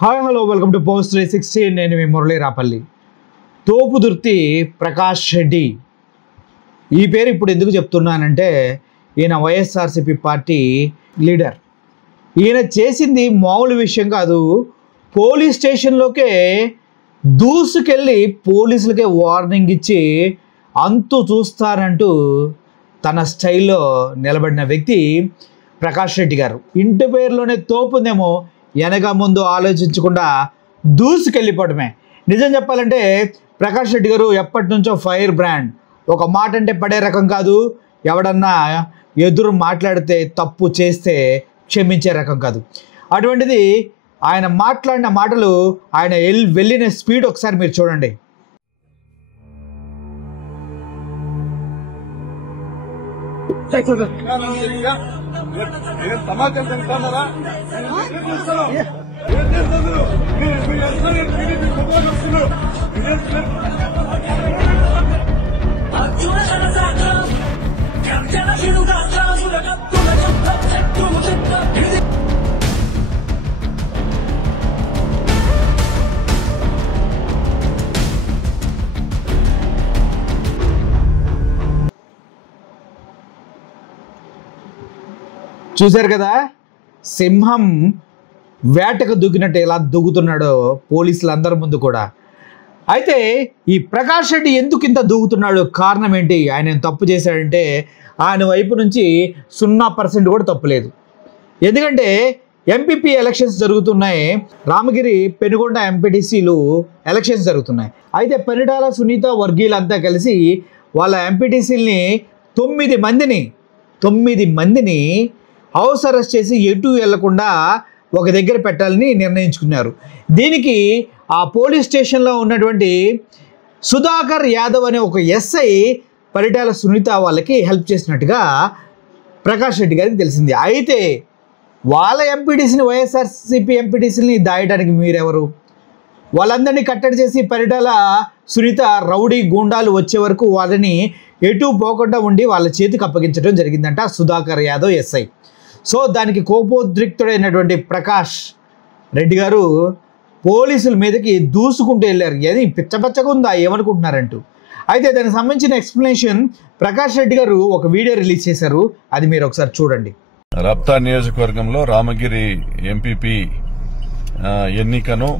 Hi hello welcome to post 360. నేను మీ మురళీ రాపల్లి. తోపుదుర్తి ప్రకాష్ రెడ్డి ఈ పేరు ఇప్పుడు ఎందుకు చెప్తున్నానంటే, ఈయన వైఎస్ఆర్సీపీ పార్టీ లీడర్. ఈయన చేసింది మామూలు విషయం కాదు. పోలీస్ స్టేషన్లోకే దూసుకెళ్ళి పోలీసులకే వార్నింగ్ ఇచ్చి అంతు చూస్తారంటూ తన స్టైల్లో నిలబడిన వ్యక్తి ప్రకాష్ రెడ్డి గారు. ఇంటి పేరులోనే తోపుందేమో, వెనక ముందు ఆలోచించకుండా దూసుకెళ్ళిపోవడమే. నిజం చెప్పాలంటే ప్రకాష్ రెడ్డి గారు ఎప్పటి నుంచో ఫైర్ బ్రాండ్. ఒక మాట అంటే పడే రకం కాదు. ఎవడన్నా ఎదురు మాట్లాడితే తప్పు చేస్తే క్షమించే రకం కాదు. అటువంటిది ఆయన మాట్లాడిన మాటలు, ఆయన వెళ్ళిన స్పీడ్ ఒకసారి మీరు చూడండి. చూశారు కదా, సింహం వేటకు దూకినట్టు ఎలా దూకుతున్నాడో పోలీసులందరి ముందు కూడా. అయితే ఈ ప్రకాష్ రెడ్డి ఎందుకు ఇంత దూకుతున్నాడు, కారణం ఏంటి? ఆయన తప్పు చేశాడంటే ఆయన వైపు నుంచి 0% కూడా తప్పు లేదు. ఎందుకంటే ఎంపీపీ ఎలక్షన్స్ జరుగుతున్నాయి. రామగిరి పెనుగొండ ఎంపీటీసీలు ఎలక్షన్స్ జరుగుతున్నాయి. అయితే పరిటాల సునీత వర్గీయులంతా కలిసి వాళ్ళ ఎంపీటీసీలని 9 మందిని హౌస్ అరెస్ట్ చేసి ఎటు వెళ్లకుండా ఒక దగ్గర పెట్టాలని నిర్ణయించుకున్నారు. దీనికి ఆ పోలీస్ స్టేషన్లో ఉన్నటువంటి సుధాకర్ యాదవ్ అనే ఒక ఎస్ఐ పరిటాల సునీత వాళ్ళకి హెల్ప్ చేసినట్టుగా ప్రకాష్ రెడ్డి గారికి తెలిసింది. అయితే వాళ్ళ ఎంపీటీసీని, వైఎస్ఆర్సీపీ ఎంపీటీసీని దాయడానికి మీరెవరు? వాళ్ళందరినీ కట్టడి చేసి పరిటాల సునీత రౌడీ గూండాలు వచ్చే వరకు వాళ్ళని ఎటు పోకుండా ఉండి వాళ్ళ చేతికి అప్పగించడం జరిగిందంట సుధాకర్ యాదవ్ ఎస్ఐ. సో దానికి కోపోద్రిక్తుడైనటువంటి ప్రకాష్ రెడ్డి గారు పోలీసుల మీదకి దూసుకుంటూ వెళ్ళారు. ఏది పిచ్చపచ్చగా ఉందా ఏమనుకుంటున్నారంటూ. అయితే దానికి సంబంధించిన ఎక్స్ప్లెనేషన్ ప్రకాష్ రెడ్డి గారు ఒక వీడియో రిలీజ్ చేశారు. అది మీరు ఒకసారి చూడండి. రప్తా నియోజకవర్గంలో రామగిరి ఎంపీపీ ఎన్నికను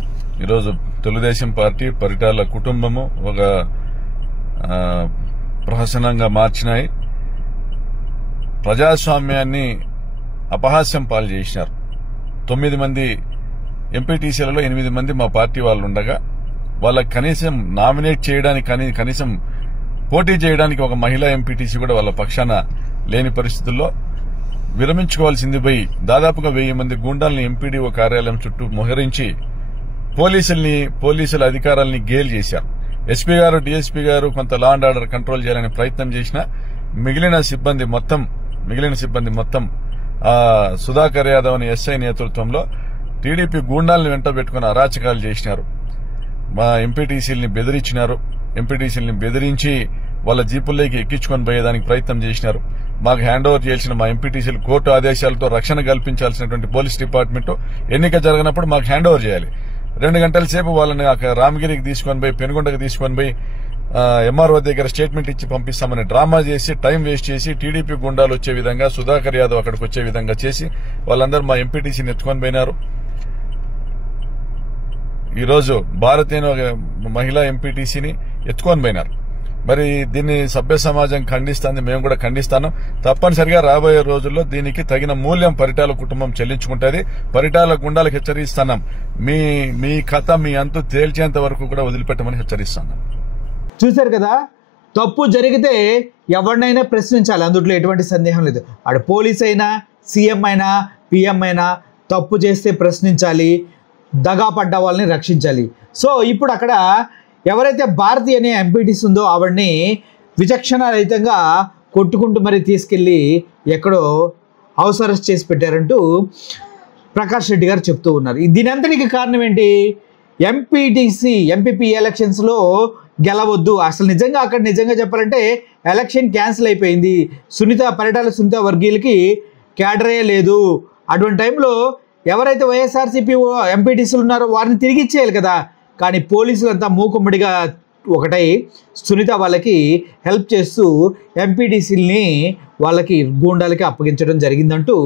ఈరోజు తెలుగుదేశం పార్టీ, పరిటాల కుటుంబము ఒక ప్రహసనంగా మార్చినాయి. ప్రజాస్వామ్యాన్ని అపహాస్యం పాలు చేసినారు. 9 మంది ఎంపీటీసీలలో 8 మంది మా పార్టీ వాళ్ళు ఉండగా వాళ్ళకి కనీసం నామినేట్ చేయడానికి, కనీసం పోటీ చేయడానికి ఒక మహిళా ఎంపీటీసీ కూడా వాళ్ళ పక్షాన లేని పరిస్థితుల్లో విరమించుకోవాల్సింది పోయి దాదాపుగా 1000 మంది గూండాల్ని ఎంపీడీఓ కార్యాలయం చుట్టూ మోహరించి పోలీసుల అధికారాలని గేల్ చేశారు. ఎస్పీ గారు, డీఎస్పీ గారు కొంత లా అండ్ ఆర్డర్ కంట్రోల్ చేయాలని ప్రయత్నం చేసినా మిగిలిన సిబ్బంది మొత్తం సుధాకర్ యాదవ్ అనే ఎస్ఐ నేతృత్వంలో టీడీపీ గూండాలను వెంట పెట్టుకుని అరాచకాలు చేసినారు. మా ఎంపీటీసీలని బెదిరించినారు. ఎంపీటీసీలని బెదిరించి వాళ్ళ జీపుల్లోకి ఎక్కించుకొని పోయేదానికి ప్రయత్నం చేసినారు. మాకు హ్యాండ్ ఓవర్ చేయాల్సిన మా ఎంపీటీసీలు కోర్టు ఆదేశాలతో రక్షణ కల్పించాల్సినటువంటి పోలీస్ డిపార్ట్మెంట్ ఎన్నిక జరిగినప్పుడు మాకు హ్యాండ్ ఓవర్ చేయాలి. 2 గంటల సేపు వాళ్ళని రామగిరికి తీసుకొని పోయి, పెనుగొండకు తీసుకొని పోయి ఎంఆర్ఓ దగ్గర స్టేట్మెంట్ ఇచ్చి పంపిస్తామని డ్రామా చేసి, టైం వేస్ట్ చేసి, టీడీపీ గుండాలు వచ్చే విధంగా, సుధాకర్ యాదవ్ అక్కడికి వచ్చే విధంగా చేసి వాళ్ళందరూ మా ఎంపీటీసీని ఎత్తుకొని పోయినారు. ఈరోజు భారతీయ మహిళా ఎంపీటీసీని ఎత్తుకొని పోయినారు. మరి దీన్ని సభ్య సమాజం ఖండిస్తుంది, మేము కూడా ఖండిస్తాను. తప్పనిసరిగా రాబోయే రోజుల్లో దీనికి తగిన మూల్యం పరిటాల కుటుంబం చెల్లించుకుంటుంది. పరిటాల గుండాలకు హెచ్చరిస్తున్నాం, మీ కథ మీ అంతు తేల్చేంత వరకు కూడా వదిలిపెట్టమని హెచ్చరిస్తున్నాం. చూశారు కదా, తప్పు జరిగితే ఎవరినైనా ప్రశ్నించాలి, అందులో ఎటువంటి సందేహం లేదు. ఆడ పోలీస్ అయినా, సీఎం అయినా, పిఎం అయినా తప్పు చేస్తే ప్రశ్నించాలి, దగా పడ్డ వాళ్ళని రక్షించాలి. సో ఇప్పుడు అక్కడ ఎవరైతే భారతి అనే ఎంపీటీసీ ఉందో ఆవిడ్ని విచక్షణారహితంగా కొట్టుకుంటూ మరీ తీసుకెళ్ళి ఎక్కడో హౌస్ అరెస్ట్ చేసి పెట్టారంటూ ప్రకాష్ రెడ్డి గారు చెప్తూ ఉన్నారు. దీని అంతటికి కారణం ఏంటి? ఎంపీపీ ఎలక్షన్స్లో గెలవద్దు. అసలు నిజంగా చెప్పాలంటే ఎలక్షన్ క్యాన్సిల్ అయిపోయింది. పరిటాల సునీత వర్గీయులకి క్యాడరే లేదు. అటువంటి టైంలో ఎవరైతే వైఎస్ఆర్సీపీ ఎంపీటీసీలు ఉన్నారో వారిని తిరిగి ఇచ్చేయాలి కదా. కానీ పోలీసులు అంతా మూకుమ్మడిగా ఒకటై సునీత వాళ్ళకి హెల్ప్ చేస్తూ ఎంపీటీసీలని వాళ్ళకి గూండాలకి అప్పగించడం జరిగిందంటూ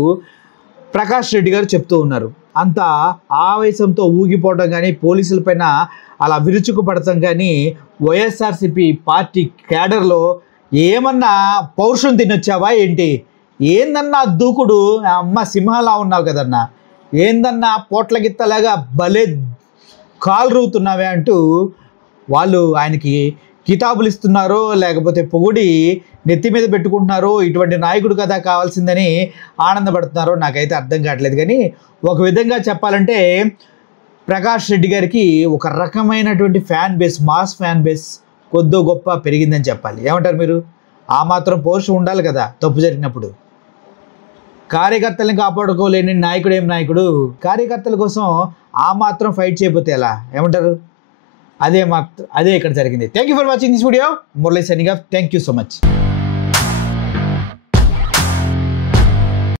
ప్రకాష్ రెడ్డి గారు చెప్తూ ఉన్నారు. అంత ఆవేశంతో ఊగిపోవడం కానీ, పోలీసులపైన అలా విరుచుకుపడటం కానీ, వైఎస్ఆర్సీపీ పార్టీ క్యాడర్లో ఏమన్నా పౌరుషం తినొచ్చావా ఏంటి? ఏందన్నా దూకుడు, అమ్మ సింహాలా ఉన్నావు కదన్నా, ఏందన్నా పోట్ల గిత్తలాగా భలే కాలు రూతున్నావే అంటూ వాళ్ళు ఆయనకి కితాబులు ఇస్తున్నారో లేకపోతే పొగిడి నెత్తి మీద పెట్టుకుంటున్నారో, ఇటువంటి నాయకుడు కదా కావాల్సిందని ఆనందపడుతున్నారో నాకైతే అర్థం కావట్లేదు. కానీ ఒక విధంగా చెప్పాలంటే ప్రకాష్ రెడ్డి గారికి ఒక రకమైనటువంటి fan base, mass fan base కొద్దో గొప్ప పెరిగిందని చెప్పాలి. ఏమంటారు మీరు? ఆ మాత్రం పౌరుషం ఉండాలి కదా తప్పు జరిగినప్పుడు. కార్యకర్తలను కాపాడుకోలేని నాయకుడు ఏం నాయకుడు? కార్యకర్తల కోసం ఆ మాత్రం ఫైట్ చేయకపోతే ఎలా? ఏమంటారు? అదే ఇక్కడ జరిగింది. Thank you for watching this video. Murali signing off. Thank you so much.